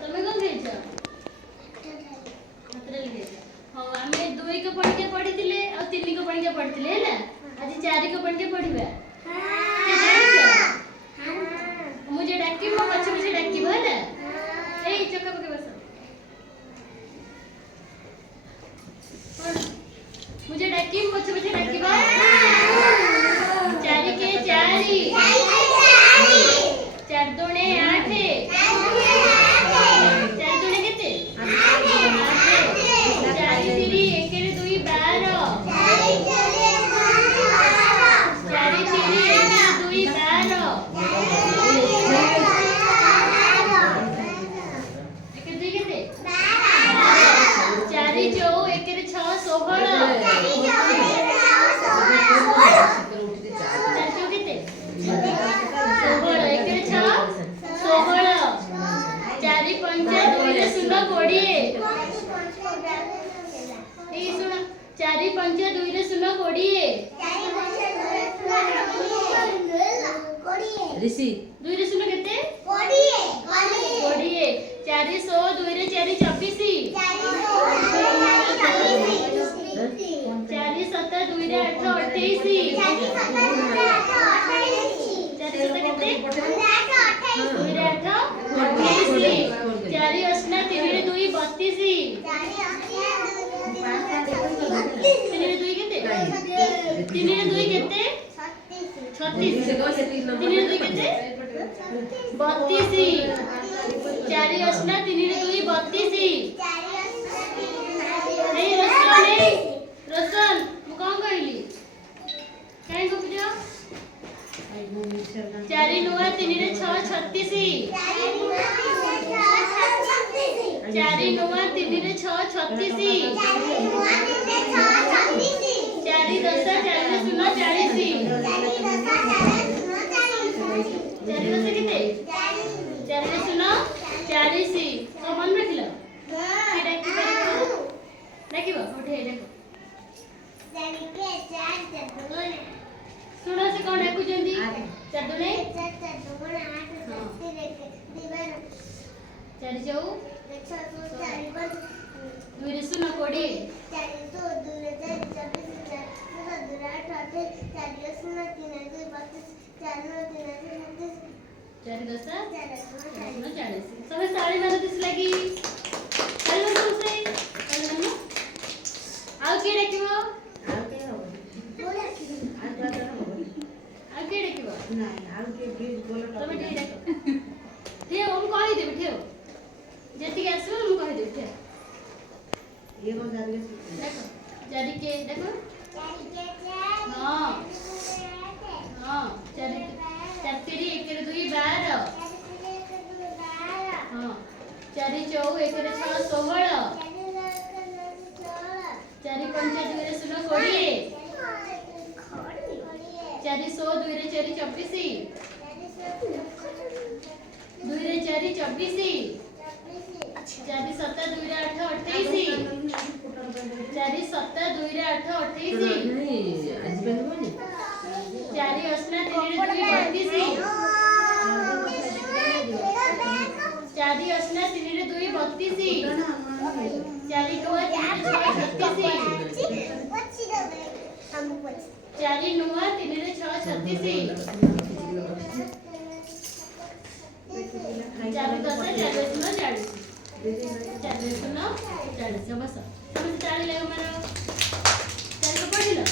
तमे कौन खाइछ हातरे लिखे हां आमे 2 को पढ़ के पढ़ितिले आ 3 को पढ़ के पढ़ितिले हैला आज 4 को पढ़ के पढ़िबा हां हां मुझे डाकी मो पछ मुझे डाकी हैला ए चक्का पके बस मुझे डाकी मो पछ मुझे डाकी बा 4 के 4 4 दूने 8 4 दूने केते 4 3 1 रे 2 12 4 3 1 रे 2 12 1 2 केते 4 4 1 रे 6 4 5 2 रे 0 20 ऋषि 2 रे 0 केते 20 4 100 2 रे 4 24 4 7 2 रे 8 28 4 7 केते 2 रे 8 28 4 8 3 रे 2 32 3 रे 2 केते 3 रे 2 केते 36 3 रे 2 केते 32 4 8 3 रे 2 32 नहीं रोशन मु कौन कहली काहे को पूछो 4 9 3 रे 6 36 4 9 3 रे 6 36 4 10 4 रे 0 40 4 10 केते 4 रे 0 40 तो मन रखिलो एटा की देखिबो उठे देखो सुनो से कौन डाकू जंदी 4 दुने 4 जाऊ 2 रे 0 20 4 10 सब साड़ी मारो दिस लगी चल मन से चल मन आउ के देखिबो आ के देखिबो तमे ठीक देखो ठे हम कहि देबे ठे जेति के आसो हम कहि देबे ठे देखो जारी के देखो हां हां 4 3 1 रे 2 12 हां 4 4 1 रे 6 16 4 5 2 रे 0 20 4 100 2 रे 4 24 2 रे 4 24 4 7 2 रे 8 28 4 7 2 रे 8 28 4 8 3 रे 2 32 4 8 3 रे 2 32 4 9 3 रे 6 36 4 9 3 रे 6 36 4 10 4 0 40 4 0 40 बस समझ ताली लगा मारो 4 को पढ़िलो